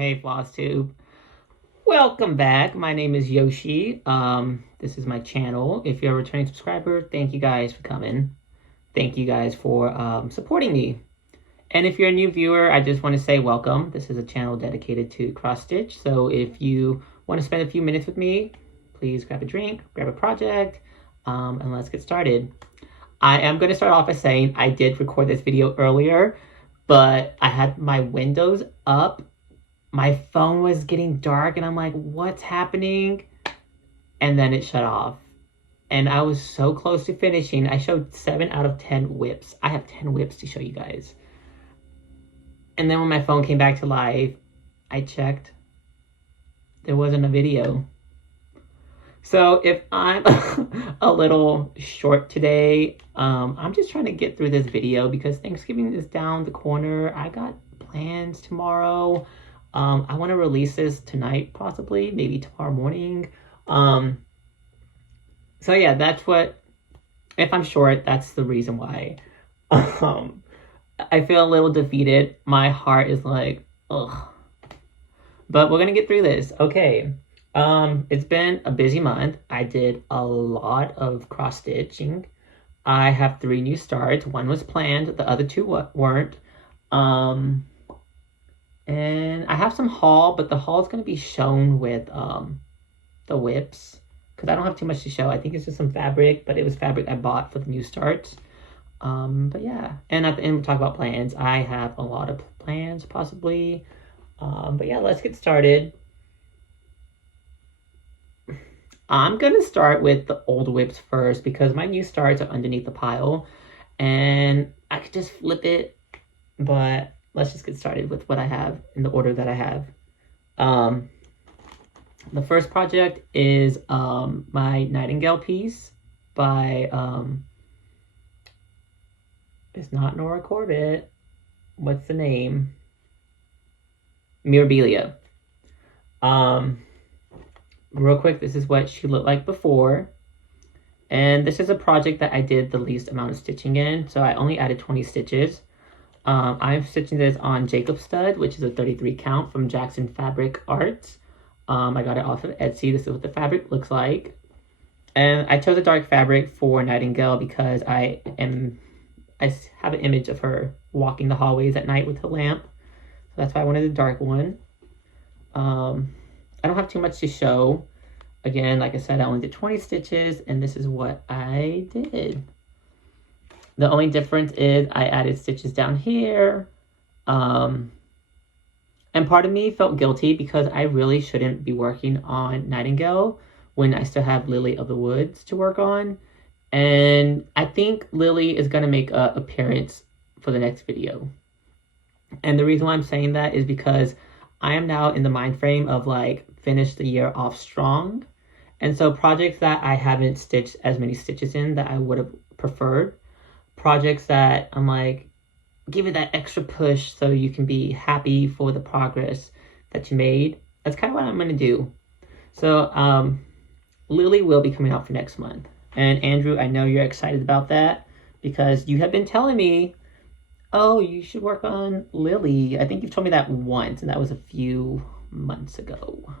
Hey FlossTube, welcome back. My name is Yoshi. This is my channel. If you're a returning subscriber, thank you guys for coming. Thank you guys for supporting me. And if you're a new viewer, I just want to say welcome. This is a channel dedicated to cross stitch. So if you want to spend a few minutes with me, please grab a drink, grab a project, and let's get started. I am going to start off by saying I did record this video earlier, but I had my windows up. My phone was getting dark and I'm like, what's happening? And then it shut off. And I was so close to finishing. I showed 7 out of 10 whips. I have 10 whips to show you guys. And then when my phone came back to life, I checked. There wasn't a video. So if I'm a little short today, I'm just trying to get through this video because Thanksgiving is down the corner. I got plans tomorrow. I want to release this tonight, possibly, maybe tomorrow morning. So yeah, that's what, if I'm short, that's the reason why. I feel a little defeated. My heart is like, ugh. But we're going to get through this. Okay. It's been a busy month. I did a lot of cross stitching. I have 3 new starts. 1 was planned. The other 2 weren't. And I have some haul, but the haul is going to be shown with the whips because I don't have too much to show. I think it's just some fabric, but it was fabric I bought for the new starts. But yeah, and at the end we'll talk about plans. I have a lot of plans possibly. But yeah, let's get started. I'm going to start with the old whips first because my new starts are underneath the pile and I could just flip it, but let's just get started with what I have in the order that I have. The first project is my Nightingale piece by, it's not Nora Corbett. What's the name? Mirabilia. Real quick, this is what she looked like before. And this is a project that I did the least amount of stitching in, so I only added 20 stitches. I'm stitching this on Jacob stud, which is a 33 count from Jackson Fabric Arts. I got it off of Etsy. This is what the fabric looks like. And I chose a dark fabric for Nightingale because I have an image of her walking the hallways at night with her lamp. So that's why I wanted a dark one. I don't have too much to show. Again, like I said, I only did 20 stitches, and this is what I did. The only difference is I added stitches down here. And part of me felt guilty because I really shouldn't be working on Nightingale when I still have Lily of the Woods to work on. And I think Lily is going to make an appearance for the next video. And the reason why I'm saying that is because I am now in the mind frame of like finish the year off strong. And so projects that I haven't stitched as many stitches in that I would have preferred, projects that I'm like, give it that extra push so you can be happy for the progress that you made. That's kind of what I'm going to do. So Lily will be coming out for next month. And Andrew, I know you're excited about that because you have been telling me, oh, you should work on Lily. I think you've told me that once, and that was a few months ago.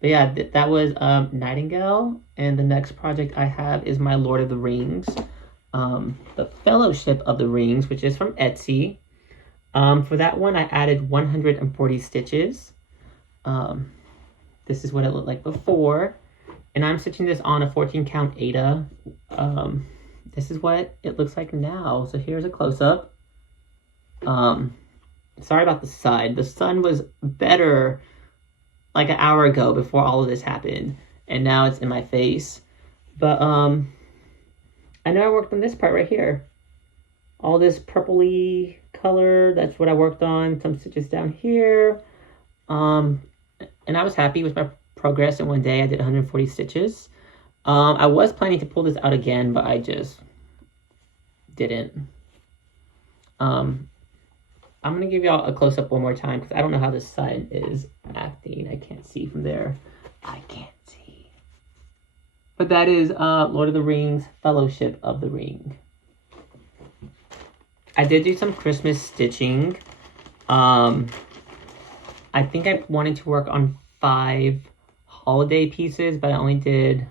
But yeah, that was Nightingale. And the next project I have is my Lord of the Rings. The Fellowship of the Rings, which is from Etsy. For that one, I added 140 stitches. This is what it looked like before. And I'm stitching this on a 14 count Aida. This is what it looks like now. So here's a close-up. Sorry about the sun. The sun was better like an hour ago before all of this happened. And now it's in my face. But I know I worked on this part right here. All this purpley color, that's what I worked on. Some stitches down here. And I was happy with my progress in one day. I did 140 stitches. I was planning to pull this out again, but I just didn't. I'm going to give y'all a close-up one more time because I don't know how the sun is acting. I can't see from there. I can't see. But that is Lord of the Rings, Fellowship of the Ring. I did do some Christmas stitching. I think I wanted to work on 5 holiday pieces, but I only did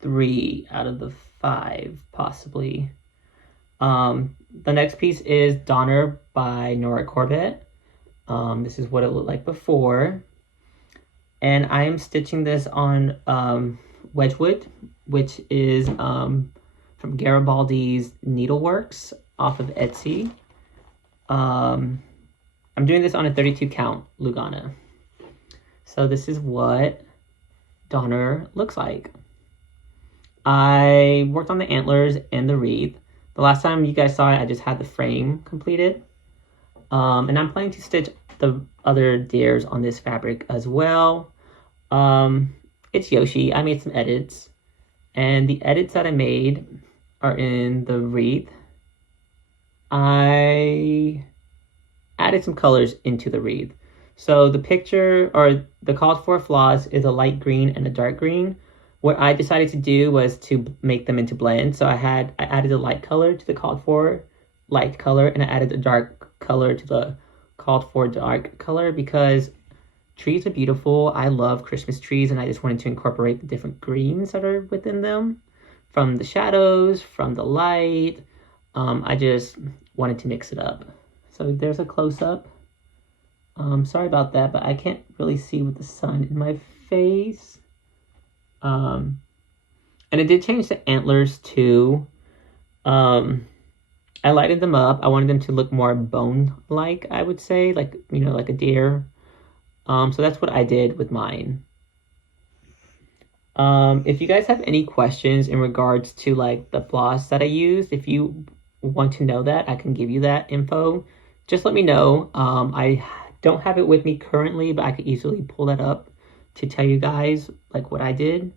3 out of the 5, possibly. The next piece is Donner by Nora Corbett. This is what it looked like before. And I am stitching this on Wedgwood, which is from Garibaldi's Needleworks off of Etsy. I'm doing this on a 32 count Lugana. So this is what Donner looks like. I worked on the antlers and the wreath. The last time you guys saw it, I just had the frame completed. And I'm planning to stitch the other deers on this fabric as well. It's Yoshi. I made some edits. And the edits that I made are in the wreath. I added some colors into the wreath. So the picture, or the called for flaws, is a light green and a dark green. What I decided to do was to make them into blends. So I added a light color to the called for light color, and I added a dark color to the called for dark color, because trees are beautiful. I love Christmas trees, and I just wanted to incorporate the different greens that are within them, from the shadows, from the light. I just wanted to mix it up. So there's a close-up. Sorry about that, but I can't really see with the sun in my face. And I did change the antlers too. I lighted them up. I wanted them to look more bone-like, I would say, like, you know, like a deer. So that's what I did with mine. If you guys have any questions in regards to like the floss that I used, if you want to know that, I can give you that info. Just let me know. I don't have it with me currently, but I could easily pull that up to tell you guys like what I did.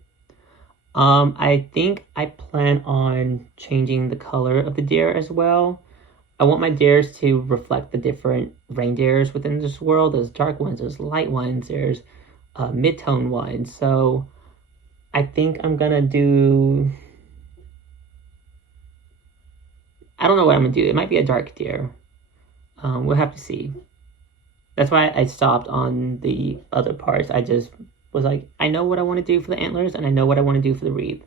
I think I plan on changing the color of the deer as well. I want my deers to reflect the different reindeers within this world. There's dark ones, there's light ones, there's mid-tone ones. So I think I'm gonna do, I don't know what I'm gonna do. It might be a dark deer. We'll have to see. That's why I stopped on the other parts. I just was like, I know what I want to do for the antlers, and I know what I want to do for the wreath.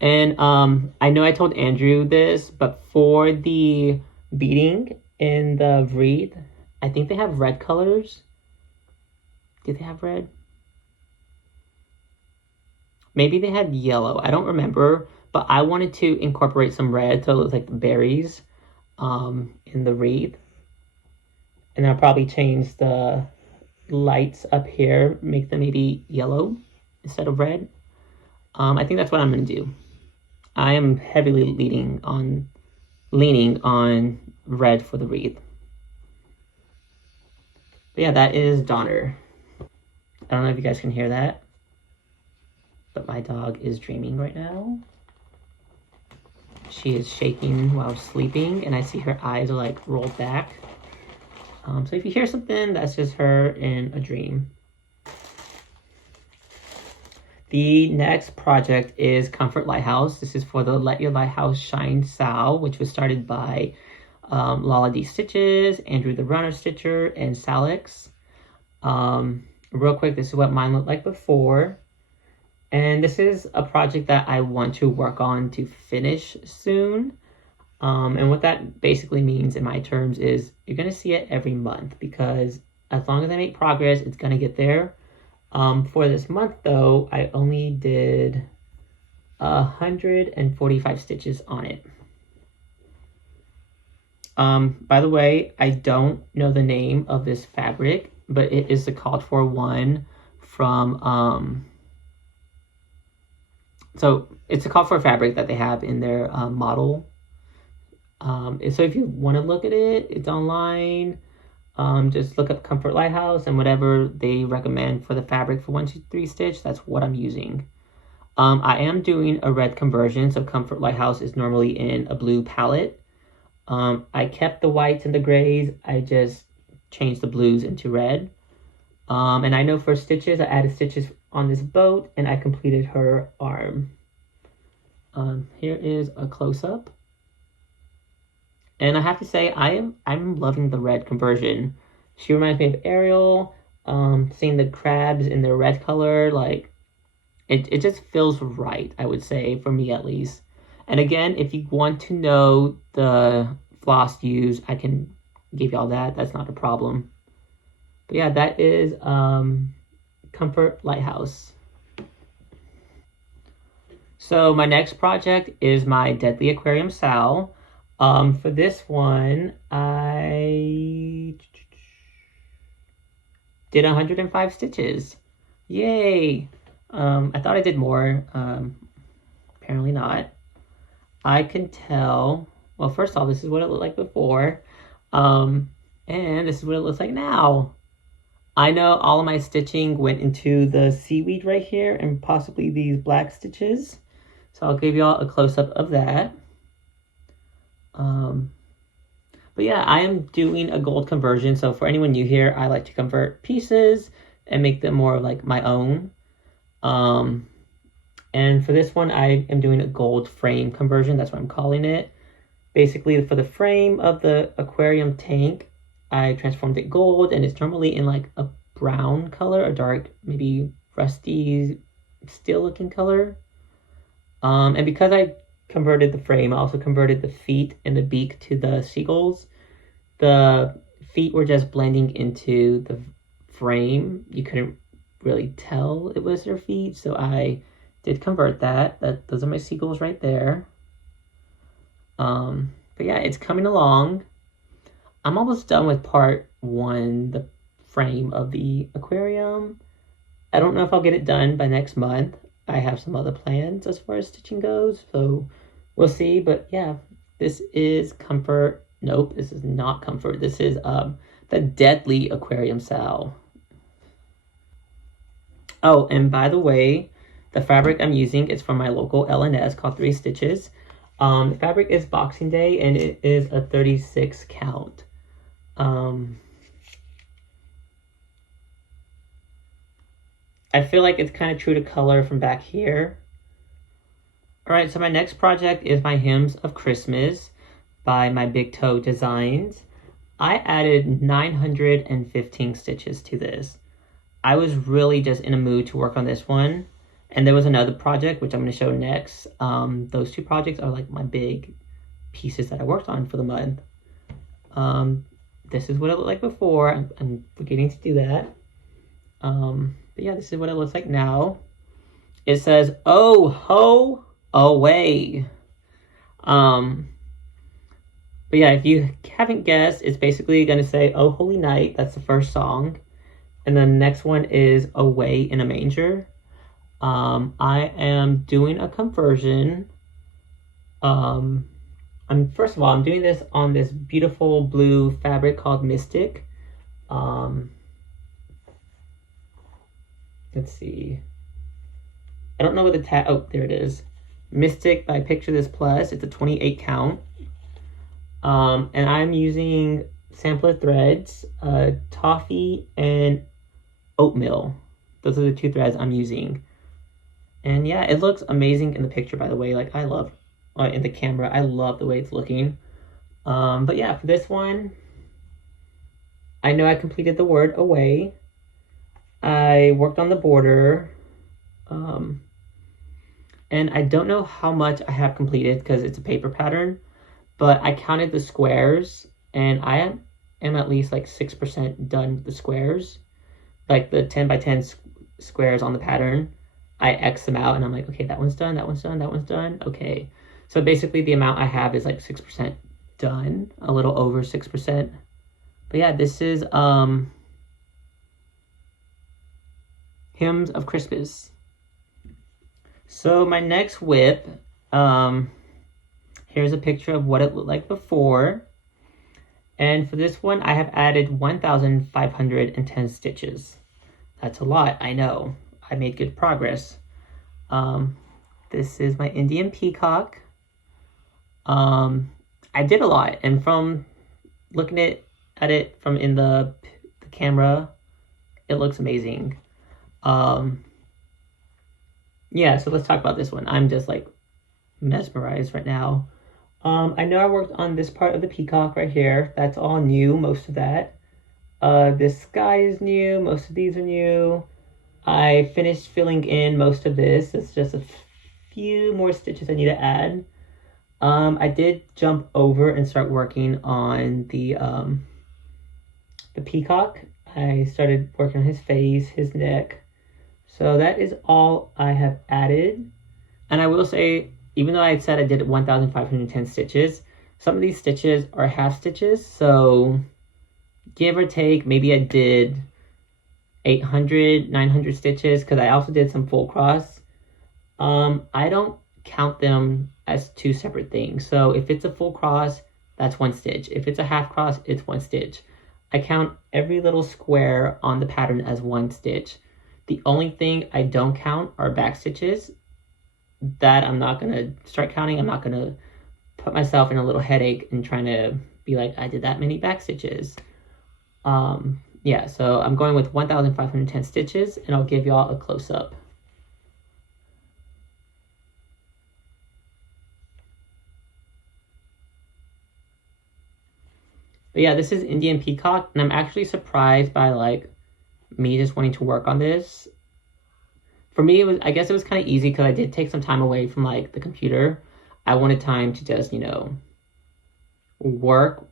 And I know I told Andrew this, but for the beading in the wreath, I think they have red colors. Did they have red? Maybe they had yellow. I don't remember, but I wanted to incorporate some red, so it looks like the berries in the wreath. And I'll probably change the lights up here, make them maybe yellow instead of red. I think that's what I'm going to do. I am heavily leaning on red for the wreath. But yeah, that is Donner. I don't know if you guys can hear that, but my dog is dreaming right now. She is shaking while sleeping, and I see her eyes are like rolled back. So if you hear something, that's just her in a dream. The next project is Comfort Lighthouse. This is for the Let Your Lighthouse Shine Sal, which was started by Lola Stitches, Andrew TheRunnerStitcher, and Salix. Real quick, this is what mine looked like before. And this is a project that I want to work on to finish soon. And what that basically means in my terms is you're going to see it every month, because as long as I make progress, it's going to get there. For this month, though, I only did 145 stitches on it. By the way, I don't know the name of this fabric, but it is the called for one from... So it's a call for fabric that they have in their model. So if you want to look at it, it's online. Just look up Comfort Lighthouse, and whatever they recommend for the fabric for 1, 2, 3 stitch, that's what I'm using. I am doing a red conversion, so Comfort Lighthouse is normally in a blue palette. I kept the whites and the grays, I just changed the blues into red. And I know for stitches, I added stitches on this boat, and I completed her arm. Here is a close-up. And I have to say, I'm loving the red conversion. She reminds me of Ariel. Seeing the crabs in their red color, like it just feels right, I would say, for me at least. And again, if you want to know the floss used, I can give y'all that. That's not a problem. But yeah, that is Comfort Lighthouse. So my next project is my Deadly Aquarium Sal. For this one, I did 105 stitches. Yay! I thought I did more. Apparently not. I can tell. Well, first off, this is what it looked like before. And this is what it looks like now. I know all of my stitching went into the seaweed right here and possibly these black stitches. So I'll give y'all a close-up of that. But yeah, I am doing a gold conversion. So for anyone new here, I like to convert pieces and make them more like my own. And for this one, I am doing a gold frame conversion. That's what I'm calling it. Basically, for the frame of the aquarium tank, I transformed it gold, and it's normally in like a brown color, a dark, maybe rusty, steel-looking color. And because I converted the frame, I also converted the feet and the beak to the seagulls. The feet were just blending into the frame. You couldn't really tell it was their feet, so I did convert that. Those are my seagulls right there. But yeah, it's coming along. I'm almost done with part 1, the frame of the aquarium. I don't know if I'll get it done by next month. I have some other plans as far as stitching goes, so we'll see. But yeah, this is Comfort. Nope, this is not Comfort. This is the Deadly Aquarium Sal. Oh, and by the way, the fabric I'm using is from my local L&S called 3 Stitches. The fabric is Boxing Day, and it is a 36 count. I feel like it's kind of true to color from back here. Alright, so my next project is my Hymns of Christmas by my Big Toe Designs. I added 915 stitches to this. I was really just in a mood to work on this one. And there was another project, which I'm going to show next. Those 2 projects are like my big pieces that I worked on for the month. This is what it looked like before. I'm forgetting to do that. But yeah, this is what it looks like now. It says, "Oh ho away." But yeah, if you haven't guessed, it's basically going to say, "Oh Holy Night." That's the first song. And then the next one is "Away in a Manger." I am doing a conversion. First of all, I'm doing this on this beautiful blue fabric called Mystic. Let's see. I don't know what the tag. Oh, there it is. Mystic by Picture This Plus. It's a 28 count. And I'm using sampler threads, toffee and oatmeal. Those are the 2 threads I'm using. And yeah, it looks amazing in the picture, by the way. Like, I love, in the camera, I love the way it's looking. But yeah, for this one, I know I completed the word away. I worked on the border. And I don't know how much I have completed because it's a paper pattern. But I counted the squares, and I am at least like 6% done with the squares. Like the 10 by 10 squares on the pattern. I X them out, and I'm like, okay, that one's done, that one's done, that one's done. Okay. So basically the amount I have is like 6% done. A little over 6%. But yeah, this is Hymns of Christmas. So my next whip, here's a picture of what it looked like before. And for this one, I have added 1,510 stitches. That's a lot, I know. I made good progress. This is my Indian Peacock. I did a lot, and from looking at it from in the camera, it looks amazing. Yeah, so let's talk about this one. I'm just like mesmerized right now. I know I worked on this part of the peacock right here. That's all new, most of that. This sky is new, most of these are new. I finished filling in most of this. It's just a few more stitches I need to add. I did jump over and start working on the peacock. I started working on his face, his neck. So that is all I have added. And I will say, even though I had said I did 1,510 stitches, some of these stitches are half stitches. So give or take, maybe I did 800, 900 stitches because I also did some full cross. I don't count them as two separate things. So if it's a full cross, that's one stitch. If it's a half cross, it's one stitch. I count every little square on the pattern as one stitch. The only thing I don't count are back stitches. That I'm not going to start counting. I'm not going to put myself in a little headache and trying to be like, I did that many back stitches. Yeah, so I'm going with 1,510 stitches, and I'll give y'all a close-up. But yeah, this is Indian Peacock, and I'm actually surprised by, like, me just wanting to work on this. For me, I guess it was kind of easy because I did take some time away from, like, the computer. I wanted time to just, work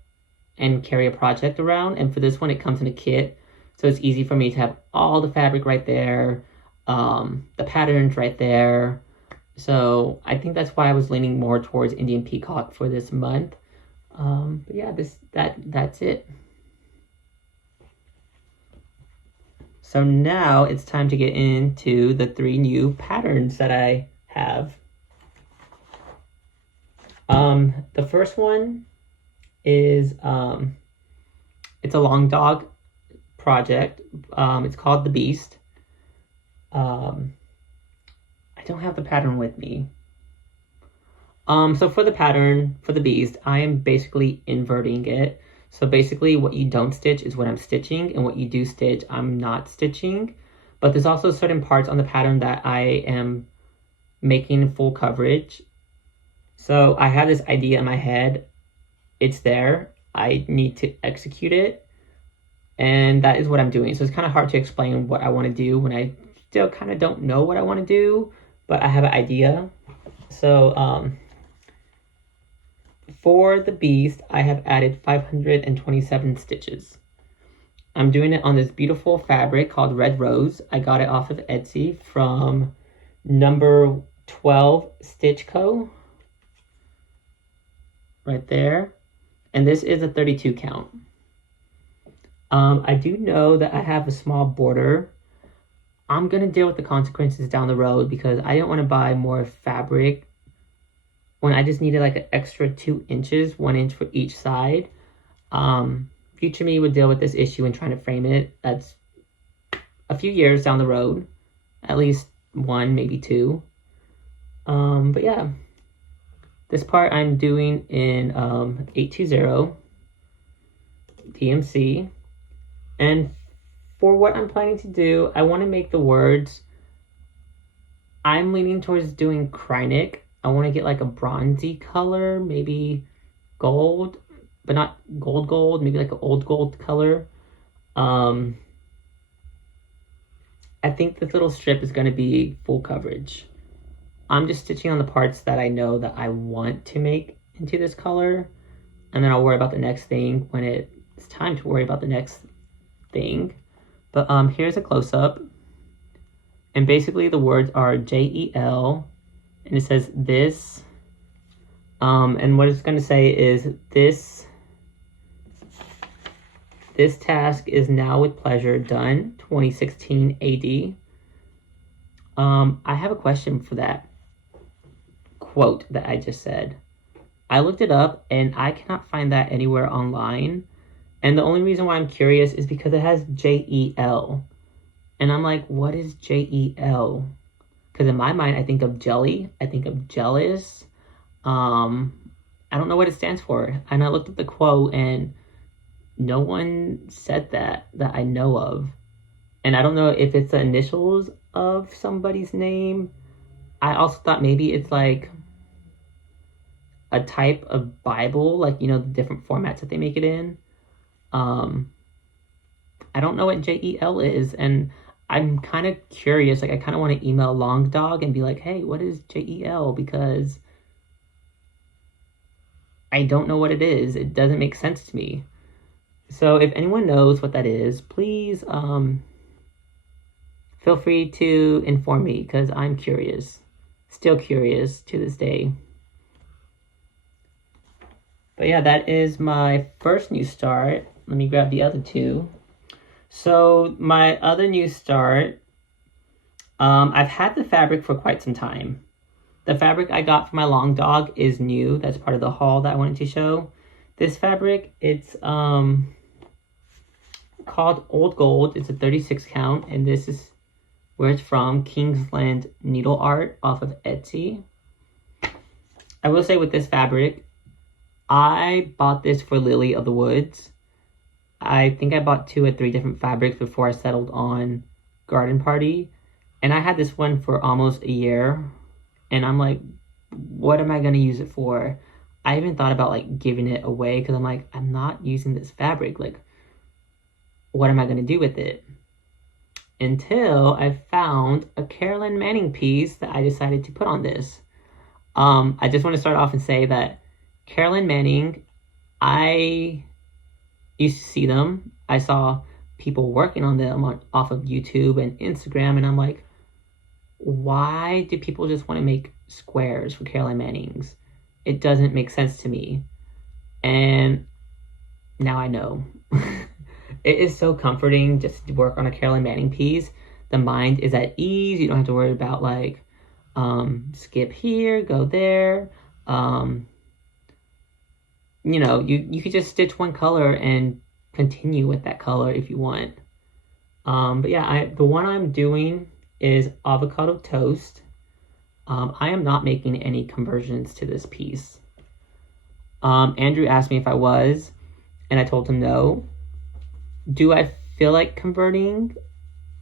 and carry a project around. And for this one, it comes in a kit. So it's easy for me to have all the fabric right there, the patterns right there. So I think that's why I was leaning more towards Indian Peacock for this month. But yeah, that's it. So now it's time to get into the 3 new patterns that I have. The first one is it's a long dog project. It's called The Beast. I don't have the pattern with me. So for the pattern, for the Beast, I am basically inverting it. So basically what you don't stitch is what I'm stitching, and what you do stitch, I'm not stitching. But there's also certain parts on the pattern that I am making full coverage. So I have this idea in my head. It's there. I need to execute it. And that is what I'm doing. So it's kind of hard to explain what I want to do when I still kind of don't know what I want to do, but I have an idea. So for the Beast, I have added 527 stitches. I'm doing it on this beautiful fabric called Red Rose. I got it off of Etsy from number 12 Stitch Co. Right there. And this is a 32 count. I do know that I have a small border. I'm going to deal with the consequences down the road because I don't want to buy more fabric when I just needed like an extra 2 inches, 1 inch for each side. Future me would deal with this issue and trying to frame it. That's a few years down the road, at least 1, maybe 2. But yeah, this part I'm doing in 820 DMC. And for what I'm planning to do, I want to make the words, I'm leaning towards doing Krynic. I want to get like a bronzy color, maybe gold, but not gold, maybe like an old gold color. I think this little strip is going to be full coverage. I'm just stitching on the parts that I know that I want to make into this color, and then I'll worry about the next thing when it's time to worry about the next thing. But here's a close-up, and basically the words are JEL, and it says this, and what it's going to say is this task is now with pleasure done, 2016 AD. I have a question for that quote that I just said. I looked it up and I cannot find that anywhere online. And the only reason why I'm curious is because it has JEL. And I'm like, what is JEL? Because in my mind, I think of jelly. I think of jealous. I don't know what it stands for. And I looked at the quote and no one said that I know of. And I don't know if it's the initials of somebody's name. I also thought maybe it's like a type of Bible, like, you know, the different formats that they make it in. I don't know what JEL is, and I'm kind of curious. Like, I kind of want to email Long Dog and be like, hey, what is JEL? Because I don't know what it is. It doesn't make sense to me. So if anyone knows what that is, please feel free to inform me, because I'm curious. Still curious to this day. But yeah, that is my first new start. Let me grab the other two. So my other new start, I've had the fabric for quite some time. The fabric I got for my Long Dog is new. That's part of the haul that I wanted to show. This fabric, it's called Old Gold. It's a 36 count, and this is where it's from, Kingsland Needle Art off of Etsy. I will say with this fabric, I bought this for Lily of the Woods. I think I bought 2 or 3 different fabrics before I settled on Garden Party. And I had this one for almost a year. And I'm like, what am I going to use it for? I even thought about like giving it away, because I'm like, I'm not using this fabric. Like, what am I going to do with it? Until I found a Carolyn Manning piece that I decided to put on this. I just want to start off and say that Carolyn Manning, I used to see them. I saw people working on them off of YouTube and Instagram, and I'm like, why do people just want to make squares for Carolyn Mannings? It doesn't make sense to me. And now I know. It is so comforting just to work on a Carolyn Manning piece. The mind is at ease. You don't have to worry about like, skip here, go there. You know, you could just stitch one color and continue with that color if you want. But yeah, the one I'm doing is Avocado Toast. I am not making any conversions to this piece. Andrew asked me if I was, and I told him no. Do I feel like converting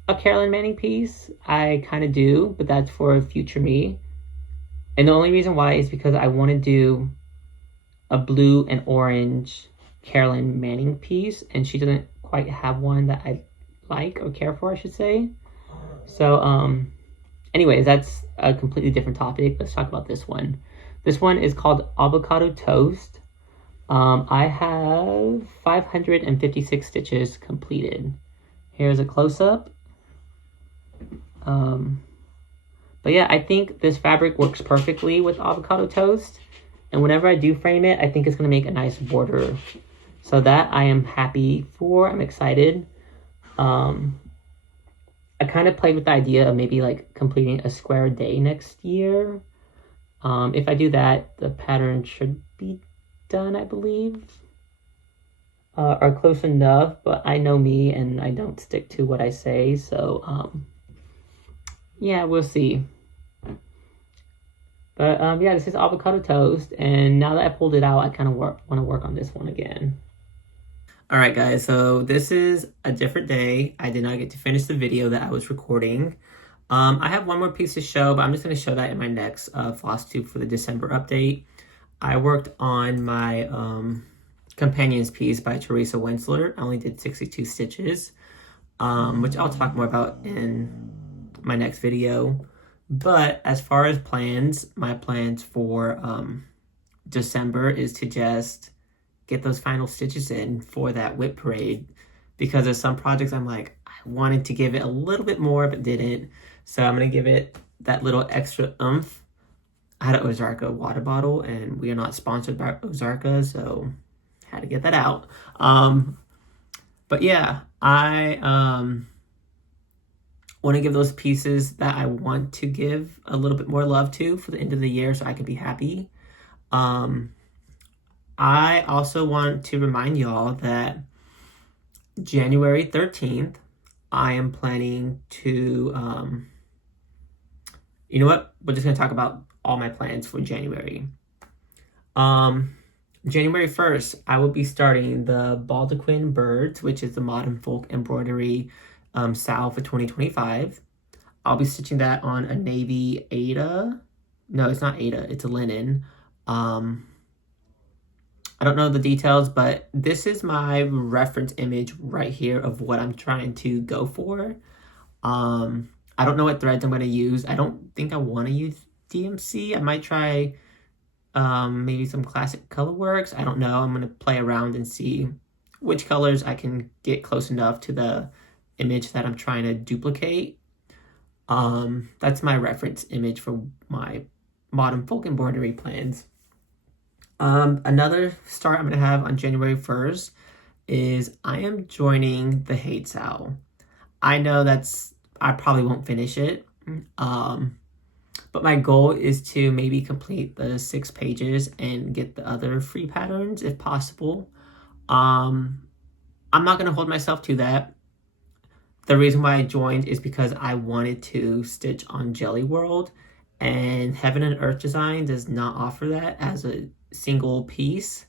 a Carolyn Manning piece? I kind of do, but that's for future me. And the only reason why is because I want to do a blue and orange Carolyn Manning piece, and she doesn't quite have one that I like or care for, I should say. So, anyways, that's a completely different topic. Let's talk about this one. This one is called Avocado Toast. I have 556 stitches completed. Here's a close-up. But yeah, I think this fabric works perfectly with Avocado Toast. And whenever I do frame it, I think it's going to make a nice border. So that I am happy for. I'm excited. I kind of played with the idea of maybe like completing a square a day next year. If I do that, the pattern should be done, I believe. Or close enough, but I know me and I don't stick to what I say. So, yeah, we'll see. But yeah, this is Avocado Toast, and now that I pulled it out, I kind of want to work on this one again. Alright guys, so this is a different day. I did not get to finish the video that I was recording. I have one more piece to show, but I'm just going to show that in my next floss tube for the December update. I worked on my Companions piece by Teresa Wensler. I only did 62 stitches, which I'll talk more about in my next video. But as far as plans, my plans for December is to just get those final stitches in for that whip parade, because there's some projects I'm like, I wanted to give it a little bit more but didn't, so I'm gonna give it that little extra oomph. I had an Ozarka water bottle, and we are not sponsored by Ozarka, so had to get that out. But yeah, I want to give those pieces that I want to give a little bit more love to for the end of the year, so I can be happy. I also want to remind y'all that January 13th, I am planning to, you know what? We're just going to talk about all my plans for January. January 1st, I will be starting the Baldequin Birds, which is the Modern Folk Embroidery style for 2025. I'll be stitching that on a navy Aida. No, it's not Aida. It's a linen. I don't know the details, but this is my reference image right here of what I'm trying to go for. I don't know what threads I'm going to use. I don't think I want to use DMC. I might try maybe some classic colorworks. I don't know. I'm going to play around and see which colors I can get close enough to the image that I'm trying to duplicate. That's my reference image for my modern folk embroidery plans. Another start I'm going to have on January 1st is I am joining the Hate Sal. I know I probably won't finish it. But my goal is to maybe complete the 6 pages and get the other free patterns if possible. I'm not going to hold myself to that. The reason why I joined is because I wanted to stitch on Jelly World, and Heaven and Earth Design does not offer that as a single piece.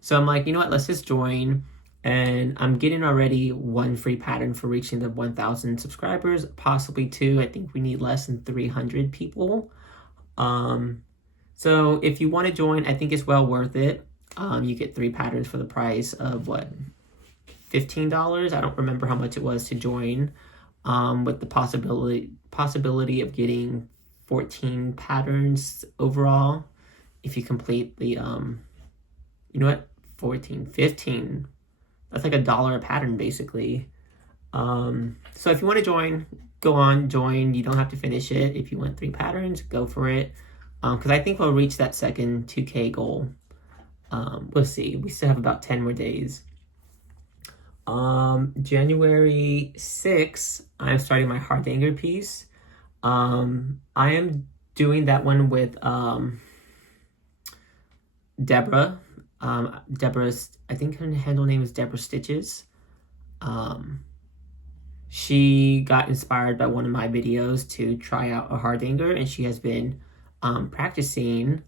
So I'm like, you know what, let's just join. And I'm getting already 1 free pattern for reaching the 1,000 subscribers, possibly 2. I think we need less than 300 people. So if you want to join, I think it's well worth it. You get 3 patterns for the price of what, $15? I don't remember how much it was to join. With the possibility of getting 14 patterns overall if you complete the you know what, 15. That's like $1 a pattern basically. So if you want to join, go on, join. You don't have to finish it. If you want 3 patterns, go for it. Because I think we'll reach that second 2K goal. We'll see. We still have about 10 more days. January 6th, I'm starting my Hardanger piece. I am doing that one with Deborah. Deborah's, I think her handle name is Debrastitches. She got inspired by one of my videos to try out a Hardanger, and she has been practicing,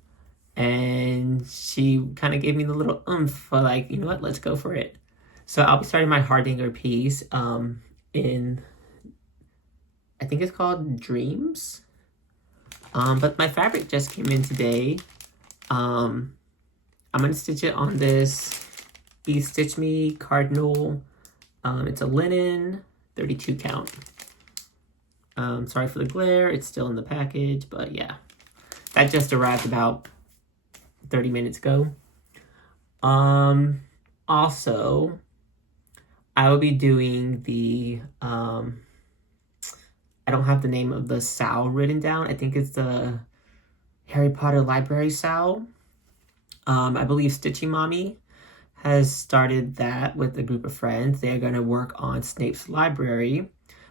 and she kind of gave me the little oomph for like, you know what, let's go for it. So I'll be starting my Hardanger piece in, I think it's called Dreams. But my fabric just came in today. I'm going to stitch it on this Be Stitch Me Cardinal. It's a linen, 32 count. Sorry for the glare, it's still in the package, but yeah. That just arrived about 30 minutes ago. Also, I will be doing the, I don't have the name of the Sal written down. I think it's the Harry Potter Library Sal. I believe Stitching Mommy has started that with a group of friends. They are going to work on Snape's library.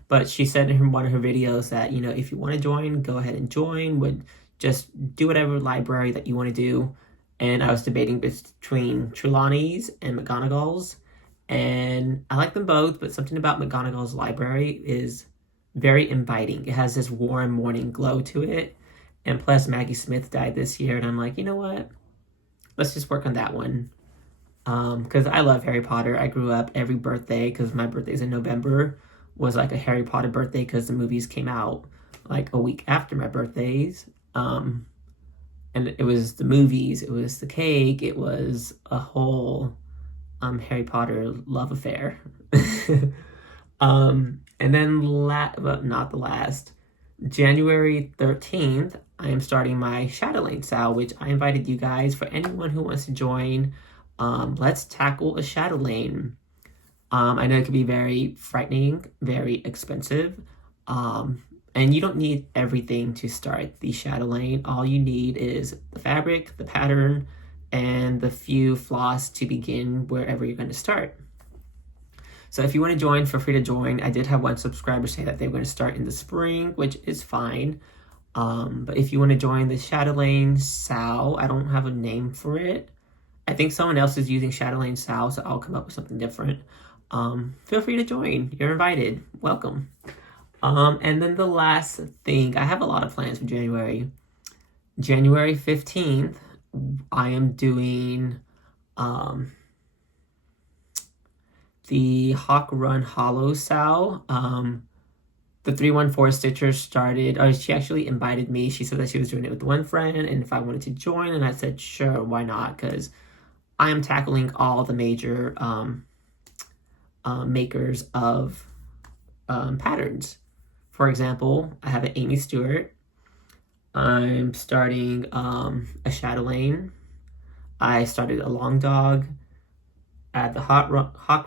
But she said in one of her videos that, you know, if you want to join, go ahead and join. Would just do whatever library that you want to do. And I was debating between Trelawney's and McGonagall's. And I like them both, but something about McGonagall's library is very inviting. It has this warm morning glow to it. And plus Maggie Smith died this year, and I'm like, you know what? Let's just work on that one. Because I love Harry Potter. I grew up every birthday, because my birthday's in November, was like a Harry Potter birthday because the movies came out like a week after my birthdays. And it was the movies, it was the cake, it was a whole Harry Potter love affair. And then, but not the last, January 13th, I am starting my Shadowlane Sal, which I invited you guys. For anyone who wants to join, let's tackle a Shadowlane. I know it can be very frightening, very expensive, and you don't need everything to start the Shadowlane. All you need is the fabric, the pattern, and the few floss to begin wherever you're going to start. So if you want to join, feel free to join. I did have one subscriber say that they were going to start in the spring, which is fine. But if you want to join the Shadowlane Sal, I don't have a name for it. I think someone else is using Shadowlane Sal, so I'll come up with something different. Feel free to join. You're invited. Welcome. And then the last thing, I have a lot of plans for January. January 15th, I am doing the Hawk Run Hollow Sal. The 314 Stitcher started, or she actually invited me. She said that she was doing it with one friend, and if I wanted to join, and I said, sure, why not? Because I am tackling all the major makers of patterns. For example, I have an Amy Stewart. I'm starting a Shadow Lane. I started a Long Dog. I had the Hawk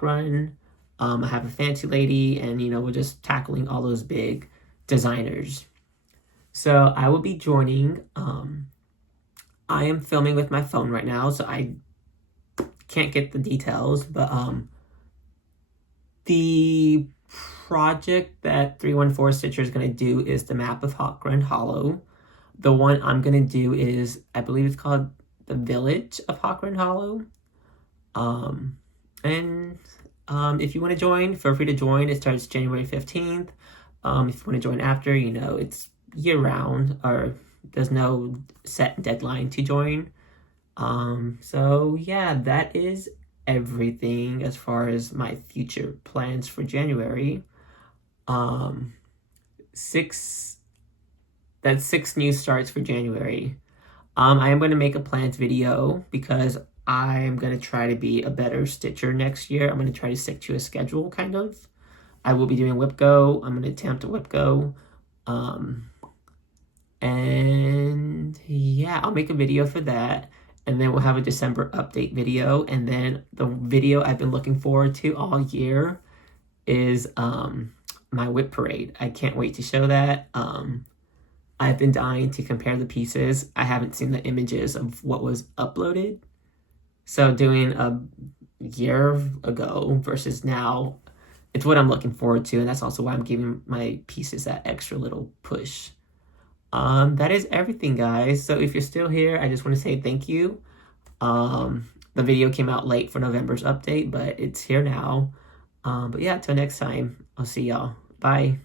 Run. I have a Fancy Lady, and we're just tackling all those big designers. So I will be joining. I am filming with my phone right now, so I can't get the details, but the project that 314 Stitcher is going to do is the map of Hawk Run Hollow. The one I'm going to do is, I believe it's called the Village of Hawk Run Hollow. If you want to join, feel free to join. It starts January 15th. If you want to join after, it's year-round, or there's no set deadline to join. So yeah, that is everything as far as my future plans for January. That's 6 new starts for January. I am going to make a plans video because I'm going to try to be a better stitcher next year. I'm going to try to stick to a schedule, kind of. I will be doing whip go. I'm going to attempt a whip go. And yeah, I'll make a video for that. And then we'll have a December update video. And then the video I've been looking forward to all year is my whip parade. I can't wait to show that. I've been dying to compare the pieces. I haven't seen the images of what was uploaded. So doing a year ago versus now, it's what I'm looking forward to. And that's also why I'm giving my pieces that extra little push. That is everything, guys. So if you're still here, I just want to say thank you. The video came out late for November's update, but it's here now. But yeah, till next time, I'll see y'all. Bye.